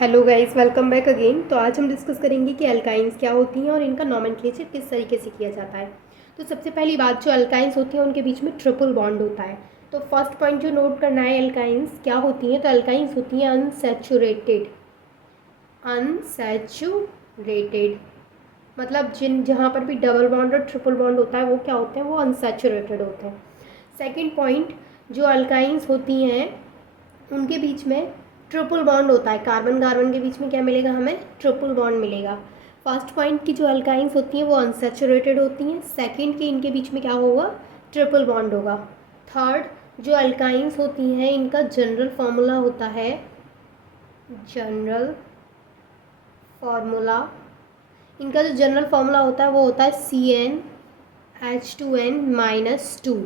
Hello guys, welcome back again. तो आज हम डिस्कस करेंगे कि अल्काइंस क्या होती हैं और इनका नॉमेनक्लेचर किस तरीके से किया जाता है। तो सबसे पहली बात, जो अल्काइंस होती हैं उनके बीच में ट्रिपल बॉन्ड होता है। तो फर्स्ट पॉइंट जो नोट करना है, अल्काइंस क्या होती हैं। तो अल्काइंस होती हैं अनसैचुरेटेड। अनसैचुरेटेड मतलब जहाँ पर भी डबल बॉन्ड और ट्रिपल बॉन्ड होता है वो क्या होते हैं, वो अनसैचुरेटेड होते हैं। सेकेंड पॉइंट, जो अल्काइंस होती हैं उनके बीच में ट्रिपल बॉन्ड होता है। कार्बन कार्बन के बीच में क्या मिलेगा, हमें ट्रिपल बॉन्ड मिलेगा। फर्स्ट पॉइंट की जो अल्काइंस होती हैं वो अनसैचुरेटेड होती हैं। सेकंड के इनके बीच में क्या होगा, ट्रिपल बॉन्ड होगा। थर्ड, जो अल्काइंस होती हैं इनका जनरल फार्मूला होता है, जनरल फार्मूला, इनका जो जनरल फार्मूला होता है वो होता है CnH2n-2।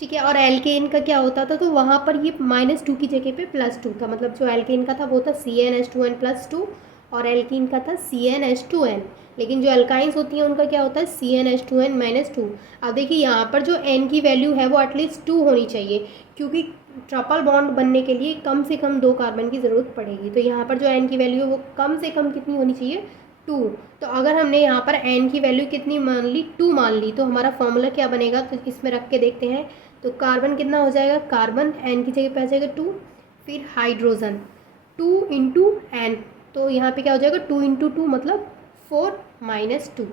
ठीक है। और एल्केन का क्या होता था, तो वहाँ पर ये -2 की जगह पे +2 था। मतलब जो एल्केन का था वो था CnH2n+2 और एल्कीन का था CnH2n। लेकिन जो अल्काइंस होती हैं उनका क्या होता है, CnH2n-2। अब देखिए यहाँ पर जो n की वैल्यू है वो एटलीस्ट 2 होनी चाहिए, क्योंकि ट्रिपल बॉन्ड बनने के लिए कम से कम 2 कार्बन की ज़रूरत पड़ेगी। तो यहाँ पर जो n की वैल्यू है वो कम से कम कितनी होनी चाहिए, 2। तो अगर हमने यहाँ पर n की वैल्यू कितनी मान ली, 2 मान ली, तो हमारा फॉर्मूला क्या बनेगा, तो इसमें रख के देखते हैं। तो कार्बन कितना हो जाएगा, कार्बन n की जगह पे आ जाएगा 2, फिर हाइड्रोजन 2 इंटू एन, तो यहाँ पे क्या हो जाएगा 2 इंटू 2 मतलब 4 - 2।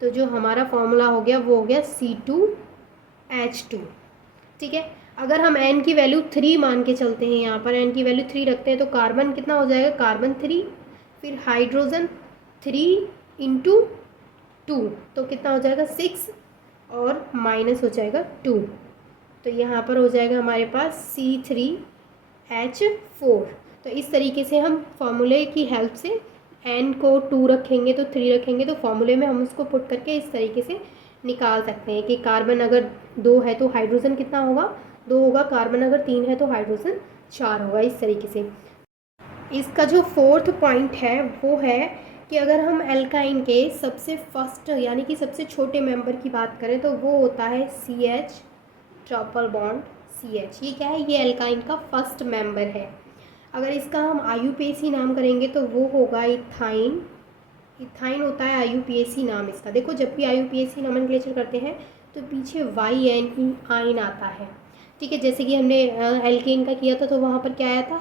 तो जो हमारा फॉर्मूला हो गया वो हो गया C2H2। ठीक है। अगर हम n की वैल्यू 3 मान के चलते हैं, यहाँ पर n की वैल्यू 3 रखते हैं, तो कार्बन कितना हो जाएगा, कार्बन 3, फिर हाइड्रोजन 3 इंटू 2, तो कितना हो जाएगा 6 और माइनस हो जाएगा 2। तो यहाँ पर हो जाएगा हमारे पास C3H4। तो इस तरीके से हम फॉर्मूले की हेल्प से n को 2 रखेंगे तो 3 रखेंगे, तो फॉर्मूले में हम उसको पुट करके इस तरीके से निकाल सकते हैं कि कार्बन अगर 2 है तो हाइड्रोजन कितना होगा, 2 होगा। कार्बन अगर 3 है तो हाइड्रोजन 4 होगा। इस तरीके से इसका जो फोर्थ पॉइंट है वो है कि अगर हम एल्काइन के सबसे फर्स्ट यानी कि सबसे छोटे मेंबर की बात करें तो वो होता है CH, ट्रिपल बॉन्ड CH। ये क्या है, ये एल्काइन का फर्स्ट मेंबर है। अगर इसका हम IUPAC नाम करेंगे तो वो होगा इथाइन। इथाइन होता है IUPAC नाम इसका। देखो जब भी IUPAC नोमेनक्लेचर करते हैं तो पीछे YNE आइन आता है। ठीक है। जैसे कि हमने एल्केन का किया था तो वहाँ पर क्या आया था,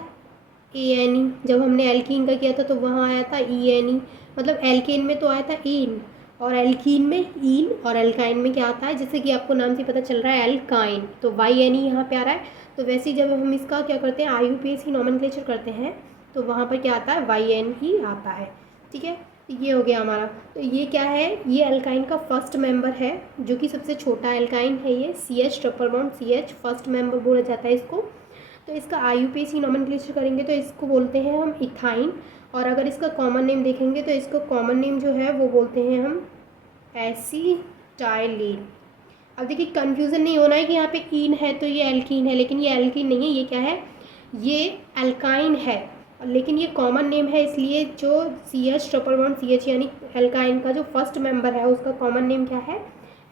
ANE। जब हमने एल्कीन का किया था तो वहाँ आया था ENE। मतलब एल्केन में तो आया था इन, और एल्कीन में इन, और एल्काइन में क्या आता है, जैसे कि आपको नाम से पता चल रहा है एल्काइन, तो YNE यहाँ पे आ रहा है। तो वैसे ही जब हम इसका क्या करते हैं, IUPAC नोमेनक्लेचर करते हैं तो वहाँ पर क्या आता है, YNE आता है। ठीक है। ये हो गया हमारा। तो ये क्या है, ये एल्काइन का फर्स्ट मेंबर है, जो कि सबसे छोटा एल्काइन है। ये CH, triple bond CH first member बोला जाता है इसको। तो इसका IUPAC नोमेनक्लेचर करेंगे तो इसको बोलते हैं हम इथाइन। और अगर इसका कॉमन नेम देखेंगे तो इसका कॉमन नेम जो है वो बोलते हैं हम एसिटाइलिन। अब देखिए कंफ्यूजन नहीं होना है कि यहाँ पे ईन है तो ये एल्कीन है, लेकिन ये एल्कीन नहीं है, ये क्या है, ये एल्काइन है। लेकिन ये कॉमन नेम है, इसलिए जो CH, ट्रिपल बॉन्ड CH यानी एल्काइन का जो फर्स्ट मेंबर है उसका कॉमन नेम क्या है,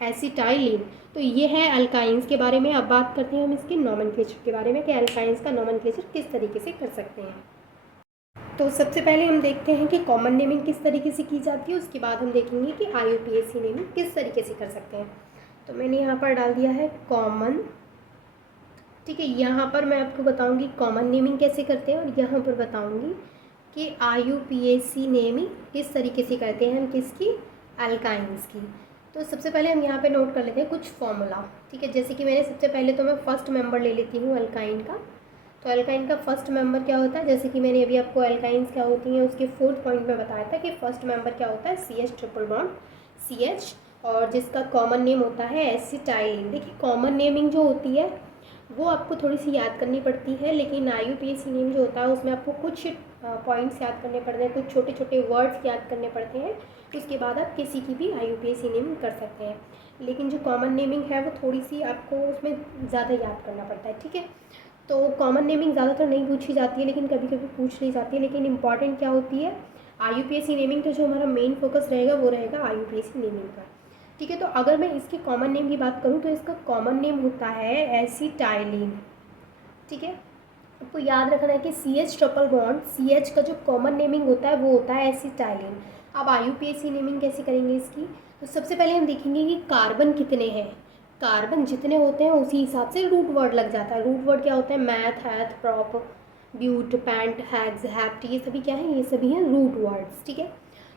एसिटाइलिन। तो ये है अल्काइंस के बारे में। अब बात करते हैं हम इसके नोमेनक्लेचर के बारे में कि अल्काइंस का नोमेनक्लेचर किस तरीके से कर सकते हैं। तो सबसे पहले हम देखते हैं कि कॉमन नेमिंग किस तरीके से की जाती है, उसके बाद हम देखेंगे कि IUPAC नेमिंग किस तरीके से कर सकते हैं। तो मैंने यहाँ पर डाल दिया है कॉमन। ठीक है। यहाँ पर मैं आपको बताऊँगी कॉमन नेमिंग कैसे करते हैं, और यहाँ पर बताऊँगी कि IUPAC नेमिंग किस तरीके से करते हैं हम किसकी, अल्काइंस की। तो सबसे पहले हम यहाँ पे नोट कर लेते हैं कुछ फॉर्मूला। ठीक है। जैसे कि मैंने सबसे पहले तो मैं फर्स्ट मेंबर ले लेती हूँ अल्काइन का। तो अल्काइन का फर्स्ट मेंबर क्या होता है, जैसे कि मैंने अभी आपको अल्काइंस क्या होती हैं उसके फोर्थ पॉइंट में बताया था कि फर्स्ट मेंबर क्या होता है, CH, ट्रिपल बॉन्ड CH, और जिसका कॉमन नेम होता है एसिटाइलिन। देखिए कॉमन नेमिंग जो होती है वो आपको थोड़ी सी याद करनी पड़ती है, लेकिन IUPAC नेम जो होता है उसमें आपको कुछ पॉइंट्स याद करने पड़ते हैं, कुछ छोटे छोटे वर्ड्स याद करने पड़ते हैं। उसके बाद आप किसी की भी IUPAC नेमिंग कर सकते हैं। लेकिन जो कॉमन नेमिंग है वो थोड़ी सी आपको उसमें ज़्यादा याद करना पड़ता है। ठीक है। तो कॉमन नेमिंग ज़्यादातर नहीं पूछी जाती है, लेकिन कभी कभी पूछ ली जाती है। लेकिन इंपॉर्टेंट क्या होती है, IUPAC नेमिंग। तो जो हमारा मेन फोकस रहेगा वो रहेगा IUPAC नेमिंग पर। ठीक है। तो अगर मैं इसके कॉमन नेम की बात करूँ तो इसका कॉमन नेम होता है एसिटाइलिन। ठीक है। आपको याद रखना है कि CH ट्रिपल बॉन्ड, CH का जो कॉमन नेमिंग होता है वो होता है एसिटाइलिन। अब IUPAC नेमिंग कैसे करेंगे इसकी? तो सबसे पहले हम देखेंगे कि कार्बन कितने हैं। कार्बन जितने होते हैं उसी हिसाब से रूट वर्ड लग जाता है। रूट वर्ड क्या होता है? Math, hath, prop, beaut, pant, hags, hapt, ये सभी क्या है? ये सभी हैं रूट वर्ड्स। ठीक है,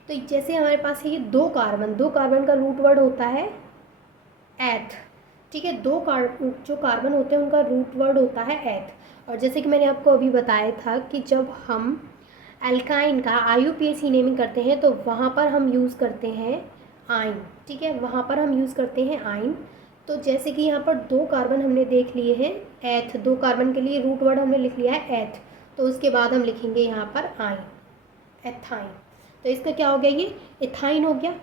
तो जैसे हमारे पास है ये दो कार्बन का रूट वर्ड होता है एथ। ठीक है, जो कार्बन होते हैं उनका रूट वर्ड होता है एथ। और जैसे कि मैंने आपको अभी बताया था कि जब हम एल्काइन का IUPAC नेमिंग करते हैं तो वहाँ पर हम यूज़ करते हैं आइन। ठीक है, वहाँ पर हम यूज़ करते हैं आइन। तो जैसे कि यहाँ पर दो कार्बन हमने देख लिए हैं एथ, दो कार्बन के लिए रूट वर्ड हमने लिख लिया है एथ, तो उसके बाद हम लिखेंगे यहाँ पर आइन, एथाइन। तो इसका क्या हो गया? ये एथाइन हो गया।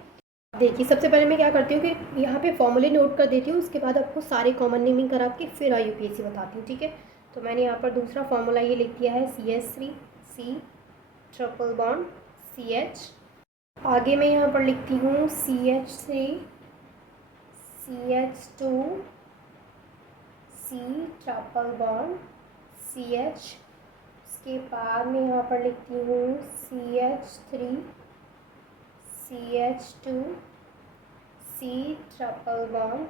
देखिए सबसे पहले मैं क्या करती हूँ कि यहाँ पे फॉर्मूले नोट कर देती हूँ, उसके बाद आपको सारे कॉमन नेमिंग करा के फिर IUPAC बताती हूँ। ठीक है, तो मैंने यहाँ पर दूसरा फार्मूला ये लिख दिया है CH3, C triple bond CH। आगे मैं यहाँ पर लिखती हूँ CH3, CH2, C triple bond CH। उसके बाद मैं यहाँ पर लिखती हूँ CH3, CH2, C triple bond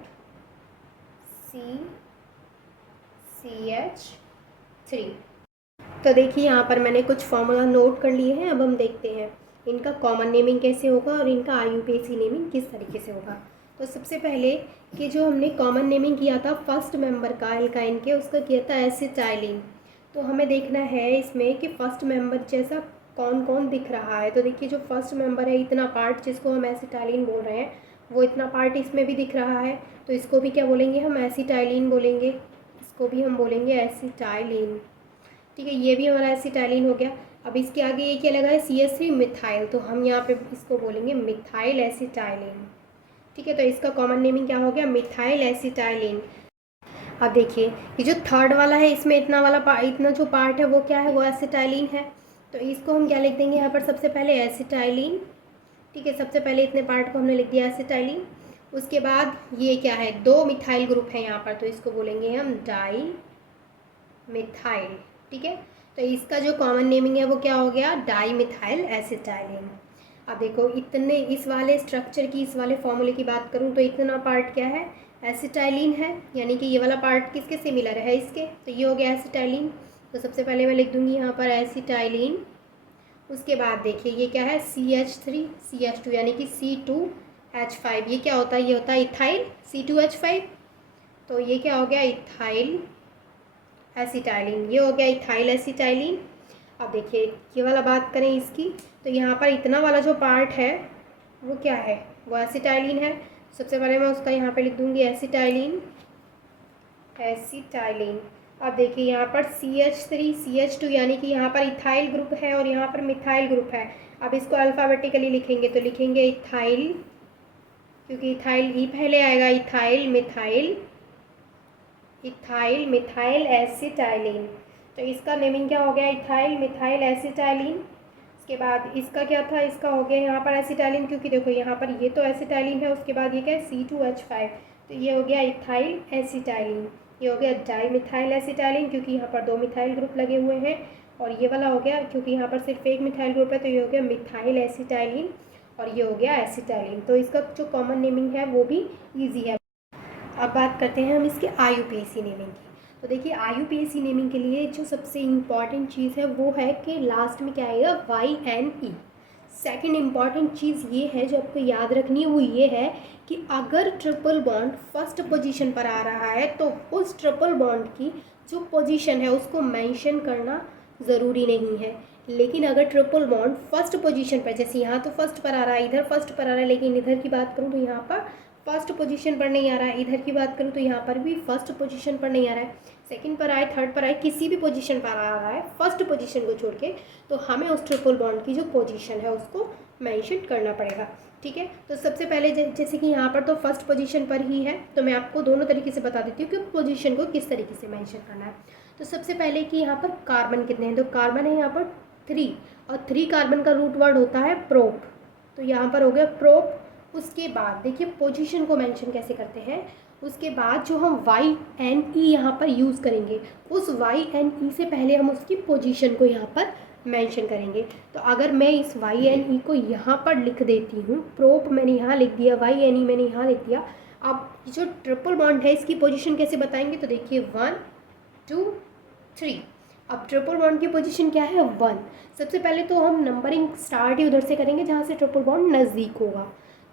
C, CH3। तो देखिए यहाँ पर मैंने कुछ फॉर्मूला नोट कर लिए हैं। अब हम देखते हैं इनका कॉमन नेमिंग कैसे होगा और इनका IUPAC नेमिंग किस तरीके से होगा। तो सबसे पहले कि जो हमने कॉमन नेमिंग किया था फर्स्ट मेंबर का एल्काइन के, उसका किया था एसिटाइलिन। तो हमें देखना है इसमें कि फर्स्ट मेंबर जैसा कौन कौन दिख रहा है। तो देखिए जो फर्स्ट मेंबर है, इतना पार्ट जिसको हम एसिटाइलिन बोल रहे हैं, वो इतना पार्ट इसमें भी दिख रहा है, तो इसको भी क्या बोलेंगे? हम एसिटाइलिन बोलेंगे। इसको भी हम बोलेंगे एसिटाइलिन। ठीक है, ये भी हमारा एसिटाइलिन हो गया। अब इसके आगे ये क्या लगा है? CH3 मिथाइल, तो हम यहाँ पे इसको बोलेंगे मिथाइल एसिटाइलिन। ठीक है, तो इसका कॉमन नेमिंग क्या हो गया? Methyl acetylene. अब देखिए ये जो थर्ड वाला है, इसमें इतना जो पार्ट है वो क्या है? वो एसिटाइलिन है। तो इसको हम क्या लिख देंगे यहाँ पर? सबसे पहले एसिटाइलिन। ठीक है, सबसे पहले इतने पार्ट को हमने लिख दिया एसिटाइलिन। उसके बाद ये क्या है? दो मिथाइल ग्रुप है यहाँ पर, तो इसको बोलेंगे हम डाई मिथाइल। ठीक है, तो इसका जो कॉमन नेमिंग है वो क्या हो गया? Di methyl acetylene. अब देखो इतने, इस वाले स्ट्रक्चर की, इस वाले फॉर्मूले की बात करूँ तो इतना पार्ट क्या है? एसिटाइलिन है, यानी कि ये वाला पार्ट किसके सिमिलर है? इसके, तो ये हो गया एसिटाइलिन। तो सबसे पहले मैं लिख दूँगी यहाँ पर एसिटाइलिन। उसके बाद देखिए ये क्या है? CH3, CH2 यानी कि C2H5। ये क्या होता है? ये होता है इथाइल C2H5। तो ये क्या हो गया? Ethyl acetylene. ये हो गया इथाइल एसिटाइलिन। अब देखिए ये वाला बात करें इसकी, तो यहाँ पर इतना वाला जो पार्ट है वो क्या है? वो एसिटाइलिन है। सबसे पहले मैं उसका यहाँ पे लिख दूँगी एसिटाइलिन, एसिटाइलिन। अब देखिए यहाँ पर CH3, CH2 यानी कि यहाँ पर इथाइल ग्रुप है और यहाँ पर मिथाइल ग्रुप है। अब इसको अल्फ़ाबेटिकली लिखेंगे, तो लिखेंगे इथाइल, क्योंकि इथाइल ही पहले आएगा, ethyl methyl, ethyl methyl acetylene. तो इसका नेमिंग क्या हो गया? Ethyl methyl acetylene. उसके बाद इसका क्या था? इसका हो गया यहाँ पर एसिटाइलिन, क्योंकि देखो यहाँ पर ये तो एसिटाइलिन है, उसके बाद ये क्या है? C2H5, तो ये हो गया इथाइल एसिटाइलिन। ये हो गया डाई मिथाइल एसिटाइलिन, क्योंकि यहाँ पर दो मिथाइल ग्रुप लगे हुए हैं। और ये वाला हो गया, क्योंकि यहाँ पर सिर्फ एक मिथाइल ग्रुप है, तो ये हो गया मिथाइल एसिटाइलिन, और ये हो गया एसिटाइलिन। तो इसका जो कॉमन नेमिंग है वो भी ईजी है। अब बात करते हैं हम इसके IUPAC नेमिंग की। तो देखिए IUPAC नेमिंग के लिए जो सबसे इम्पॉर्टेंट चीज़ है वो है कि लास्ट में क्या आएगा? YNE। सेकंड इम्पॉर्टेंट चीज़ ये है जो आपको याद रखनी है, वो ये है कि अगर ट्रिपल बॉन्ड फर्स्ट पोजीशन पर आ रहा है तो उस ट्रिपल बॉन्ड की जो पोजीशन है उसको मेंशन करना ज़रूरी नहीं है। लेकिन अगर ट्रिपल बॉन्ड फर्स्ट पोजीशन पर, जैसे यहाँ तो फर्स्ट पर आ रहा है, इधर फर्स्ट पर आ रहा है, लेकिन इधर की बात करूँ तो यहाँ पर फर्स्ट पोजीशन पर नहीं आ रहा है, इधर की बात करूँ तो यहाँ पर भी फर्स्ट पोजीशन पर नहीं आ रहा है, सेकंड पर आए, थर्ड पर आए, किसी भी पोजीशन पर आ रहा है फर्स्ट पोजीशन को छोड़ के, तो हमें उस ट्रिपल बॉन्ड की जो पोजीशन है उसको मेंशन करना पड़ेगा। ठीक है, तो सबसे पहले जैसे कि यहाँ पर तो फर्स्ट पोजीशन पर ही है, तो मैं आपको दोनों तरीके से बता देती हूँ कि पोजीशन को किस तरीके से मेंशन करना है। तो सबसे पहले कि यहाँ पर कार्बन कितने हैं, तो कार्बन है यहाँ पर 3, और 3 कार्बन का रूट वर्ड होता है प्रोप, तो यहाँ पर हो गया प्रोप। उसके बाद देखिए पोजीशन को मेंशन कैसे करते हैं, उसके बाद जो हम YNE यहाँ पर यूज़ करेंगे, उस YNE से पहले हम उसकी पोजीशन को यहाँ पर मेंशन करेंगे। तो अगर मैं इस YNE को यहाँ पर लिख देती हूँ, प्रोप मैंने यहाँ लिख दिया, YNE मैंने यहाँ लिख दिया। अब जो ट्रिपल बॉन्ड है इसकी पोजीशन कैसे बताएंगे, तो देखिए 1 2 3। अब ट्रिपल बॉन्ड की पोजीशन क्या है, 1। सबसे पहले तो हम नंबरिंग स्टार्ट ही उधर से करेंगे जहाँ से ट्रिपल बॉन्ड नज़दीक होगा।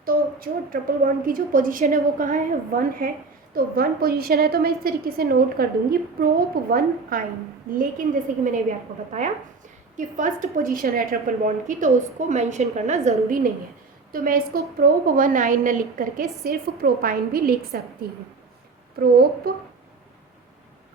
तो जो ट्रिपल बॉन्ड की जो पोजीशन है वो कहाँ है, 1 है। तो 1 पोजीशन है तो मैं इस तरीके से नोट कर दूंगी, प्रोप 1 आइन। लेकिन जैसे कि मैंने अभी आपको बताया कि फर्स्ट पोजीशन है ट्रिपल बॉन्ड की, तो उसको मेंशन करना ज़रूरी नहीं है। तो मैं इसको प्रोप 1 आइन न लिख करके सिर्फ प्रोपाइन भी लिख सकती हूँ, प्रोप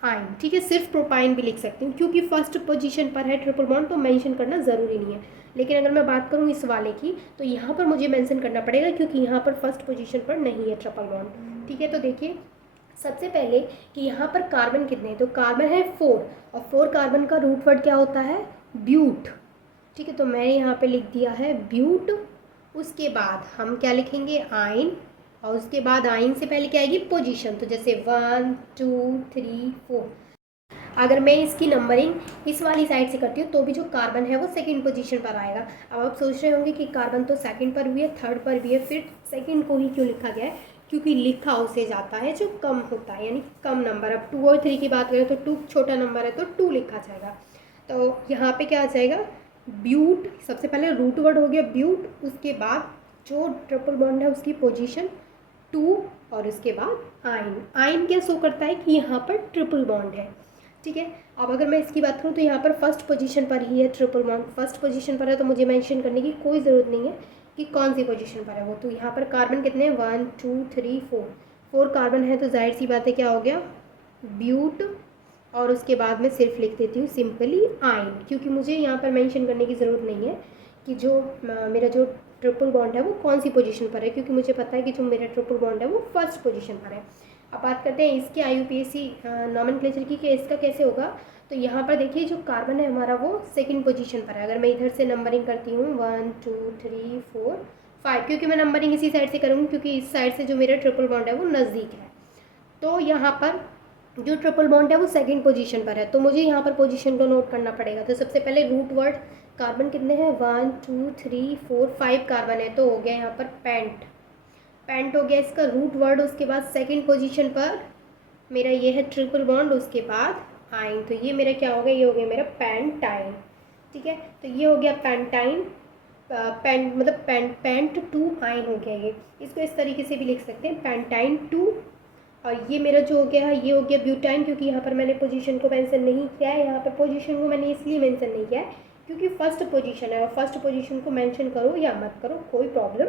आइन। ठीक है, सिर्फ प्रोपाइन भी लिख सकती हूँ क्योंकि फर्स्ट पोजीशन पर है ट्रिपल बॉन्ड, तो मेंशन करना ज़रूरी नहीं है। लेकिन अगर मैं बात करूँ इस वाले की, तो यहाँ पर मुझे मेंशन करना पड़ेगा क्योंकि यहाँ पर फर्स्ट पोजीशन पर नहीं है ट्रिपल बॉन्ड। ठीक है, तो देखिए सबसे पहले कि यहाँ पर कार्बन कितने हैं, तो कार्बन है 4, और 4 कार्बन का रूट वर्ड क्या होता है, ब्यूट। ठीक है, तो मैंने यहाँ पे लिख दिया है ब्यूट। उसके बाद हम क्या लिखेंगे, आइन, और उसके बाद आइन से पहले क्या आएगी, पोजीशन। तो जैसे 1 2 3 4। अगर मैं इसकी नंबरिंग इस वाली साइड से करती हूँ तो भी जो कार्बन है वो सेकंड पोजीशन पर आएगा। अब आप सोच रहे होंगे कि कार्बन तो सेकंड पर भी है, थर्ड पर भी है, फिर सेकंड को ही क्यों लिखा गया है, क्योंकि लिखा उसे जाता है जो कम होता है, यानी कम नंबर। अब 2 और 3 की बात करें तो 2 छोटा नंबर है तो 2 लिखा जाएगा। तो यहाँ पे क्या आ जाएगा, ब्यूट। सबसे पहले रूट वर्ड हो गया ब्यूट, उसके बाद जो ट्रिपल बॉन्ड है उसकी पोजीशन 2, और उसके बाद आइन। आइन क्या शो करता है कि यहाँ पर ट्रिपल बॉन्ड है। ठीक है, अब अगर मैं इसकी बात करूँ तो यहाँ पर फर्स्ट पोजीशन पर ही है ट्रिपल बॉन्ड, फर्स्ट पोजीशन पर है, तो मुझे मेंशन करने की कोई ज़रूरत नहीं है कि कौन सी पोजीशन पर है वो। तो यहाँ पर कार्बन कितने हैं, 1 2 3 4 कार्बन है, तो जाहिर सी बात है क्या हो गया, ब्यूट। और उसके बाद मैं सिर्फ लिख देती हूँ सिंपली आइन, क्योंकि मुझे यहाँ पर मेंशन करने की ज़रूरत नहीं है कि जो मेरा जो ट्रिपल बॉन्ड है वो कौन सी पोजीशन पर है, क्योंकि मुझे पता है कि जो मेरा ट्रिपल बॉन्ड है वो फर्स्ट पोजीशन पर है। अब बात करते हैं इसके IUPAC नॉमेनक्लेचर की, कि इसका कैसे होगा। तो यहाँ पर देखिए जो कार्बन है हमारा वो सेकंड पोजीशन पर है। अगर मैं इधर से नंबरिंग करती हूँ 1 2 3 4 5, क्योंकि मैं नंबरिंग इसी साइड से करूँगी क्योंकि इस साइड से जो मेरा ट्रिपल बॉन्ड है वो नज़दीक है। तो यहाँ पर जो ट्रिपल बॉन्ड है वो सेकंड पोजीशन पर है, तो मुझे यहाँ पर पोजीशन को नोट करना पड़ेगा। तो सबसे पहले रूट वर्ड, कार्बन कितने हैं, 1 2 3 4 5 कार्बन है, तो हो गया यहाँ पर पेंट। पेंट हो गया इसका रूट वर्ड। उसके बाद सेकंड पोजीशन पर मेरा ये है ट्रिपल बॉन्ड, उसके बाद आइन। तो ये मेरा क्या हो गया, ये हो गया मेरा पेंटाइन। ठीक है, तो ये हो गया पेंटाइन, पेंट मतलब पेंट 2 आइन हो गया ये। इसको इस तरीके से भी लिख सकते हैं, पेंटाइन 2। और ये मेरा जो हो गया है ये हो गया ब्यूटाइन, क्योंकि यहाँ पर मैंने पोजीशन को मेंशन नहीं किया है। यहाँ पर पोजीशन को मैंने इसलिए मेंशन नहीं किया है क्योंकि फर्स्ट पोजीशन है, और फर्स्ट पोजीशन को मेंशन करो या मत करो कोई प्रॉब्लम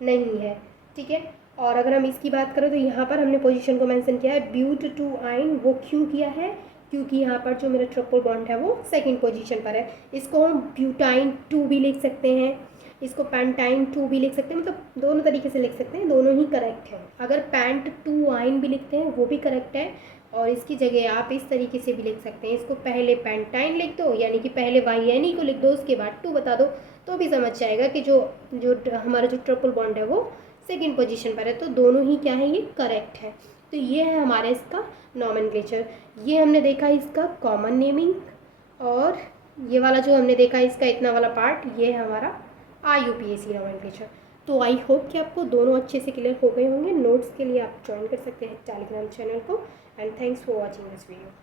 नहीं है। ठीक है, और अगर हम इसकी बात करें तो यहाँ पर हमने पोजीशन को मेंशन किया है ब्यूट 2 आइन। वो क्यों किया है, क्योंकि यहाँ पर जो मेरा ट्रिपल बॉन्ड है वो सेकेंड पोजीशन पर है। इसको हम ब्यूटाइन 2 भी लिख सकते हैं, इसको पेंटाइन 2 भी लिख सकते हैं, मतलब दोनों तरीके से लिख सकते हैं, दोनों ही करेक्ट है। अगर पेंट 2 आइन भी लिखते हैं वो भी करेक्ट है, और इसकी जगह आप इस तरीके से भी लिख सकते हैं, इसको पहले पेंटाइन लिख दो, यानी कि पहले YNE को लिख दो, उसके बाद 2 बता दो, तो भी समझ जाएगा कि जो जो हमारा जो ट्रिपल बॉन्ड है वो सेकेंड पोजीशन पर है। तो दोनों ही क्या है, ये करेक्ट है। तो ये है हमारा इसका नॉमेनक्लेचर। ये हमने देखा इसका कॉमन नेमिंग, और ये वाला जो हमने देखा इसका इतना वाला पार्ट, ये है हमारा IUPAC नॉमेनक्लेचर। तो आई होप कि आपको दोनों अच्छे से क्लियर हो गए होंगे। नोट्स के लिए आप ज्वाइन कर सकते हैं टेलीग्राम चैनल को। And thanks for watching this video.